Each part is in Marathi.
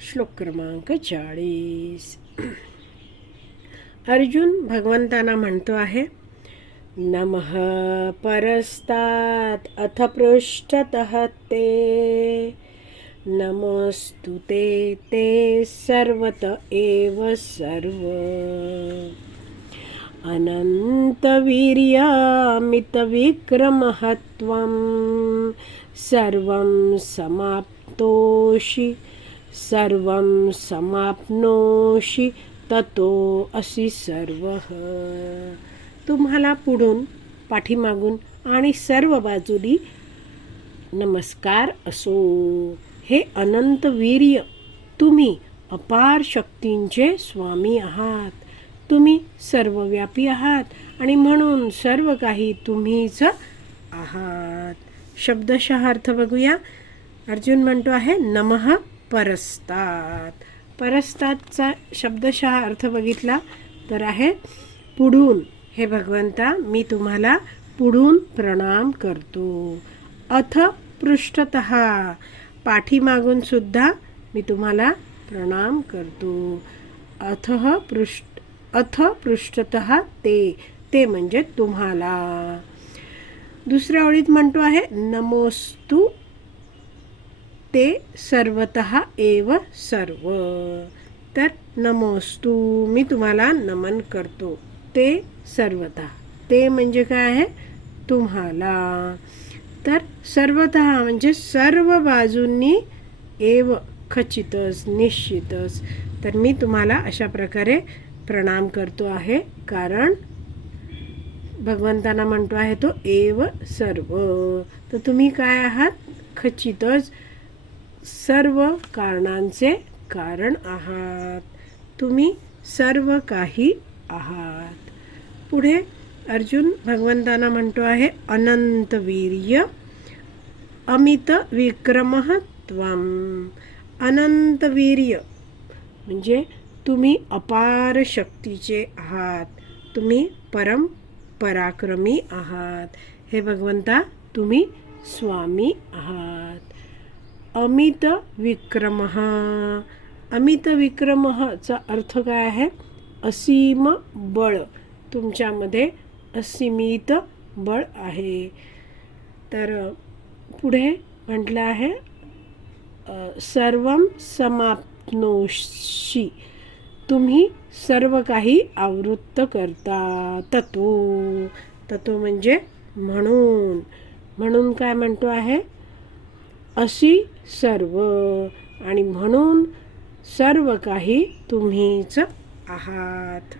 श्लोक क्रमांक चाळीस. अर्जुन भगवंतांना म्हणतो आहे नमः परस्तात् अथ पृष्ठतः ते नमस्तु ते ते सर्वत एव सर्व। अनन्तवीर्यामितविक्रमहत्वं सर्वं समाप्तोषि सर्वं समाप्नोषि ततो असी सर्व। तुम्हाला पुढून पाठीमागून आणि सर्व बाजूनी नमस्कार असो। हे अनंत वीर्य तुम्ही अपार शक्तींचे स्वामी आहात। तुम्ही सर्वव्यापी आहात आणि म्हणून सर्व काही तुम्हीच आहात। शब्दशः अर्थ बघूया। अर्जुन म्हणतो आहे नमः। परस्तात. परस्तातचा शब्दशः अर्थ बघितला तर आहे पुढून. हे भगवंता मी तुम्हाला पुढून प्रणाम करतो. अथ पृष्ठत. पाठीमागून सुद्धा मी तुम्हाला प्रणाम करतो. अथ पृष्ठ अथ पृष्ठत ते ते म्हणजे तुम्हाला. दुसऱ्या ओळीत म्हणतो आहे नमोस्तू ते सर्वत एव सर्व. तर नमोस्तू मी तुम्हाला नमन करतो. ते सर्वत. ते म्हणजे काय आहे? तुम्हाला. तर सर्वत म्हणजे सर्व बाजूंनी एव खचितच निश्चितच. तर मी तुम्हाला अशा प्रकारे प्रणाम करतो आहे. कारण भगवंतांना म्हणतो आहे तो एव सर्व. तर तुम्ही काय आहात? खचितच सर्व कारणांचे कारण आहात. तुम्ही सर्व काही आहात. पुढे अर्जुन भगवंतांना म्हणतो आहे अनंत वीर्य अमित विक्रमत्वम अनंत वीर्य म्हणजे तुम्ही अपार शक्तीचे आहात. तुम्ही परम पराक्रमी आहात. हे भगवंता तुम्ही स्वामी आहात. अमित विक्रम अमित विक्रमचा अर्थ काय आहे? असीम बळ. तुमच्यामध्ये असीमित बळ आहे. तर पुढे म्हटलं आहे सर्व समाप्नोशी तुम्ही सर्व काही आवृत्त करता. तत्व तत्व म्हणजे म्हणून. म्हणून काय म्हणतो आहे? अशी सर्व. आणि म्हणून सर्व काही तुम्हीच आहात.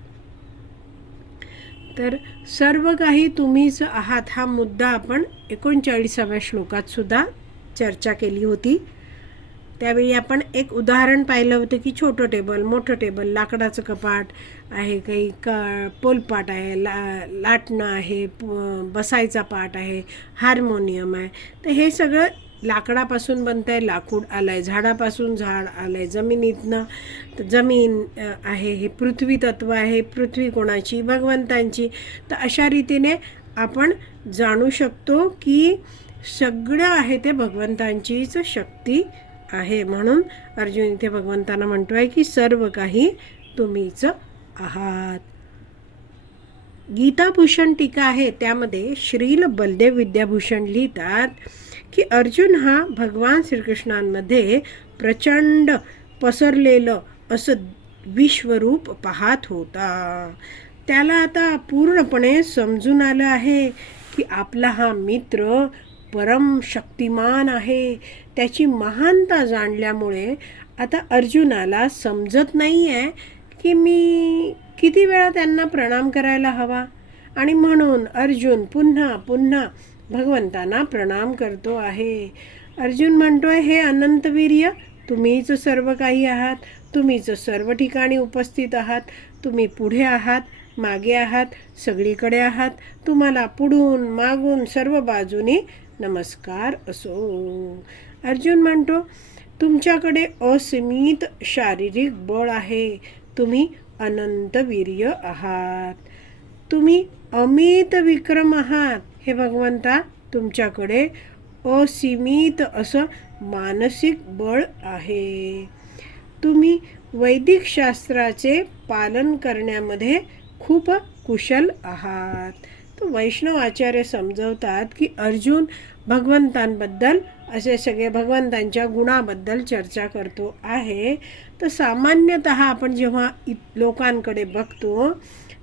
तर सर्व काही तुम्हीच आहात हा मुद्दा आपण एकोणचाळीसाव्या श्लोकात सुद्धा चर्चा केली होती. त्यावेळी आपण एक उदाहरण पाहिलं होतं की छोटं टेबल मोठं टेबल लाकडाचं कपाट आहे काही का पोलपाट आहे ला लाटणं आहे बसायचा पाट आहे हार्मोनियम आहे. तर हे सगळं लाकडापासून बनतं आहे लाकूड आलं आहे झाडापासून झाड आलं आहे जमिनीतनं जमीन आहे हे पृथ्वी तत्व आहे पृथ्वी कोणाची भगवंतांची. तर अशा रीतीने आपण जाणू शकतो की सगळं आहे ते भगवंतांचीच शक्ती आहे. म्हणून अर्जुन इथे भगवंतांना म्हणतो आहे की सर्व काही तुम्हीच आहात. गीताभूषण टीका आहे त्यामध्ये श्रील बलदेव विद्याभूषण लिहितात की अर्जुन हा भगवान श्रीकृष्णांमध्ये प्रचंड पसरलेलं असं विश्वरूप पाहत होता. त्याला आता पूर्णपणे समजून आलं आहे की आपला हा मित्र परम शक्तिमान आहे. त्याची महानता जाणल्यामुळे आता अर्जुनाला समजत नाही आहे की मी किती वेळा त्यांना प्रणाम करायला हवा. आणि म्हणून अर्जुन पुन्हा पुन्हा भगवंतांना प्रणाम करतो आहे. अर्जुन म्हणतोय हे अनंतवीर्य तुम्हीच सर्व काही आहात. तुम्हीच सर्व ठिकाणी उपस्थित आहात. तुम्ही पुढे आहात मागे आहात सगळीकडे आहात. तुम्हाला पुढून मागून सर्व बाजूनी नमस्कार असो. अर्जुन म्हणतो तुमच्याकडे असीमित शारीरिक बळ आहे. तुम्ही अनंत वीर्य आहात. तुम्ही अमित विक्रम आहात. हे भगवंता तुमच्याकडे असीमित असं मानसिक बळ आहे. तुम्ही वैदिक शास्त्राचे पालन करण्यामध्ये खूप कुशल आहात. तर वैष्णव आचार्य समजवतात की अर्जुन भगवंतांबद्दल असे सगळे भगवंतांच्या गुणाबद्दल चर्चा करतो आहे. तर सामान्यतः आपण जेव्हा इत लोकांकडे बघतो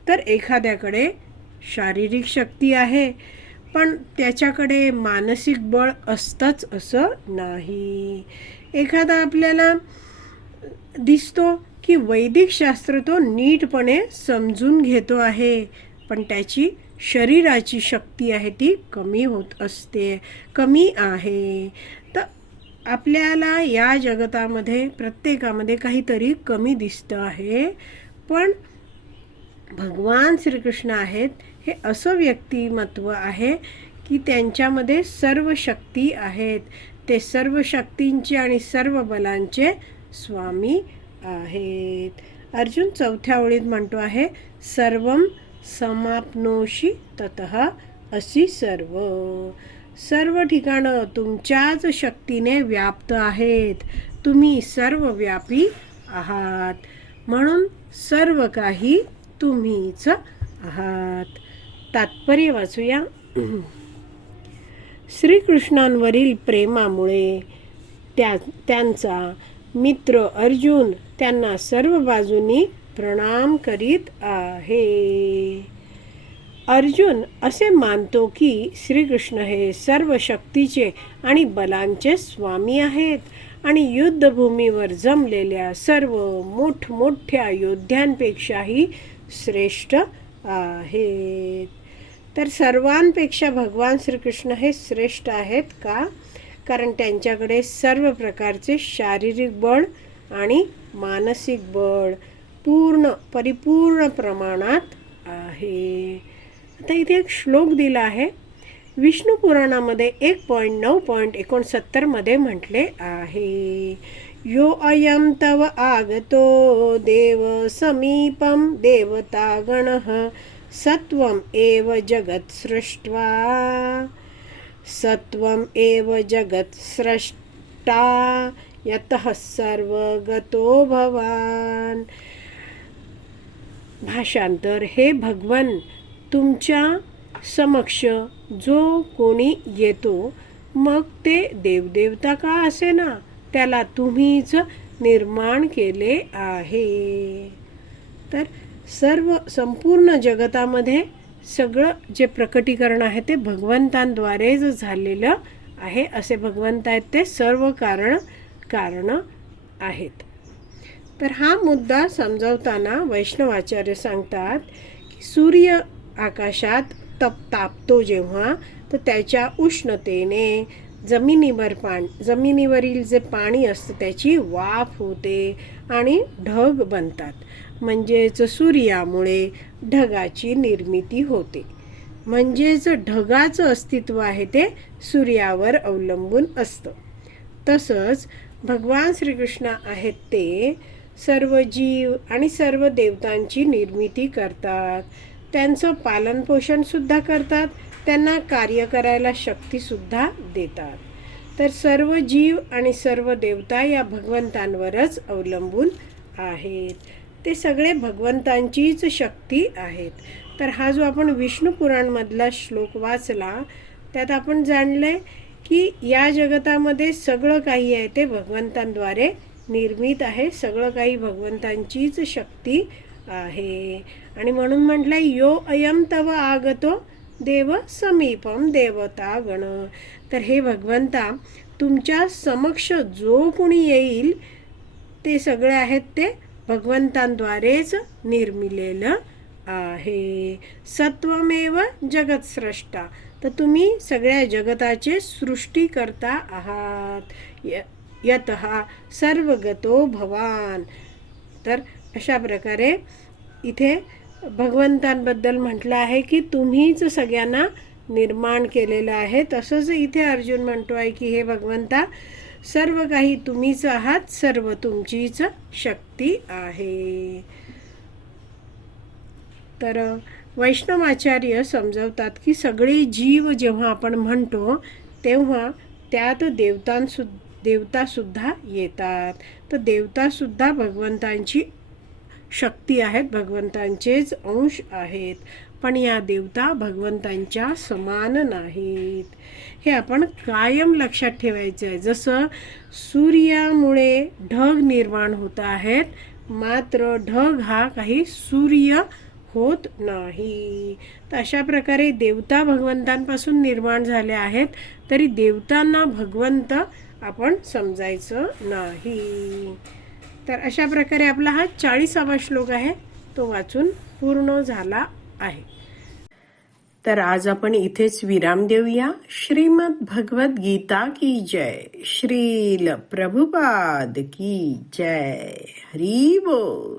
तर एखाद्याकडे शारीरिक शक्ती आहे पण त्याच्याकडे मानसिक बळ असतंच असं नाही. एखादा आपल्याला दिसतो की वैदिक शास्त्र तो नीटपणे समजून घेतो आहे पण त्याची शरीराची शक्ती आहे ती कमी होत असते कमी आहे. तर आपल्याला या जगतामध्ये प्रत्येकामध्ये काहीतरी कमी दिसतं आहे. पण भगवान श्रीकृष्ण आहेत हे असं व्यक्तिमत्व आहे की त्यांच्यामध्ये सर्व शक्ती आहेत. ते सर्व शक्तींचे आणि सर्व बलांचे स्वामी आहेत. अर्जुन चौथ्या ओळीत म्हणतो आहे सर्व समापनोशी तत अशी सर्व. सर्व ठिकाणं तुमच्याच शक्तीने व्याप्त आहेत. तुम्ही सर्व व्यापी आहात. म्हणून सर्व काही तुम्हीच आहात. तात्पर्य वाचूया. श्रीकृष्णांवरील प्रेमामुळे त्या त्यांचा मित्र अर्जुन त्यांना सर्व बाजूनी प्रणाम करीत आहे. अर्जुन असे मानतो की श्रीकृष्ण हे सर्व शक्तीचे आणि बलांचे स्वामी आहेत आणि युद्धभूमीवर जमलेल्या सर्व मोठमोठ्या योद्ध्यांपेक्षाही श्रेष्ठ आहेत. तर सर्वांपेक्षा भगवान श्रीकृष्ण हे श्रेष्ठ आहेत का? कारण त्यांच्याकडे सर्व प्रकारचे शारीरिक बळ आणि मानसिक बळ पूर्ण परिपूर्ण प्रमाणात आहे. आता इथे एक श्लोक दिला आहे. विष्णू पुराणामध्ये एक पॉईंट नऊ पॉईंट एकोणसत्तरमध्ये म्हटले आहे. यो अयं तव आगतो देव समीपं देवतागणः सत्वम एव जगत् सृष्ट्वा। सत्वम एव जगत् स्रष्टा यतः सर्वगतो भवान। भाषांतर हे भगवन तुमच्या समक्ष जो कोणी येतो मग ते देवदेवता का असे ना? त्याला तुम्हीच निर्माण केले आहे. तर सर्व संपूर्ण जगतामध्ये सगळं जे प्रकटीकरण आहे ते भगवंतांद्वारेच झालेलं आहे असे भगवंत आहेत ते सर्व कारण कारण आहेत. तर हा मुद्दा समजावताना वैष्णवाचार्य सांगतात की सूर्य आकाशात तप तापतो जेव्हा तर त्याच्या उष्णतेने जमिनीवर पाण जमिनीवरील जे पाणी असतं त्याची वाफ होते आणि ढग बनतात. म्हणजेच सूर्यामुळे ढगाची निर्मिती होते. म्हणजेच ढगाचं अस्तित्व आहे ते सूर्यावर अवलंबून असतं. तसंच भगवान श्रीकृष्ण आहेत ते सर्व जीव आणि सर्व देवतांची निर्मिती करतात. त्यांचं पालनपोषणसुद्धा करतात. त्यांना कार्य करायला शक्तीसुद्धा देतात. तर सर्व जीव आणि सर्व देवता या भगवंतांवरच अवलंबून आहेत. ते सगळे भगवंतांचीच शक्ती आहेत. तर हा जो आपण विष्णू पुराणमधला श्लोक वाचला त्यात आपण जाणले की या जगतामध्ये सगळं काही आहे ते भगवंतांद्वारे निर्मित आहे. सगळं काही भगवंतांचीच शक्ती आहे. आणि म्हणून म्हटलंय यो अयम तव आगतो देव समीपम देवता गण. तर हे भगवंता तुमच्या समक्ष जो कोणी येईल ते सगळे आहेत ते भगवंतांद्वारेच निर्मिलेलं आहे. सत्वमेव जगतस्रष्टा. तर तुम्ही सगळ्या जगताचे सृष्टी करता आहात. य यत सर्वगतो भवान. तर अशा प्रकारे इथे भगवंतांबद्दल म्हटलं आहे की तुम्हीच सगळ्यांना निर्माण केलेलं आहे. तसंच इथे अर्जुन म्हणतो आहे की हे भगवंता सर्व काही तुम्हीच आहात सर्व तुमचीच शक्ती आहे. तर वैष्णवाचार्य समजवतात की सगळे जीव जेव्हा आपण म्हणतो तेव्हा त्यात देवतांसु देवतासुद्धा येतात. तर देवतासुद्धा भगवंतांची शक्ती आहेत भगवंतांचेच अंश आहेत. पण या देवता भगवंतांच्या समान नाहीत. हे आपण कायम लक्षात ठेवायचं आहे. जसं सूर्यामुळे ढग निर्माण होत आहेत मात्र ढग हा काही सूर्य होत नाही. तर अशा प्रकारे देवता भगवंतांपासून निर्माण झाल्या आहेत तरी देवतांना भगवंत आपण समजायचं नाही. तर अशा प्रकारे आपला हा चाळीसावा श्लोक आहे तो वाचून पूर्ण झाला आहे. तर आज आपण इथेच विराम देऊया. श्रीमद भगवत गीता की जय. श्रील प्रभुपाद की जय. हरी बोल.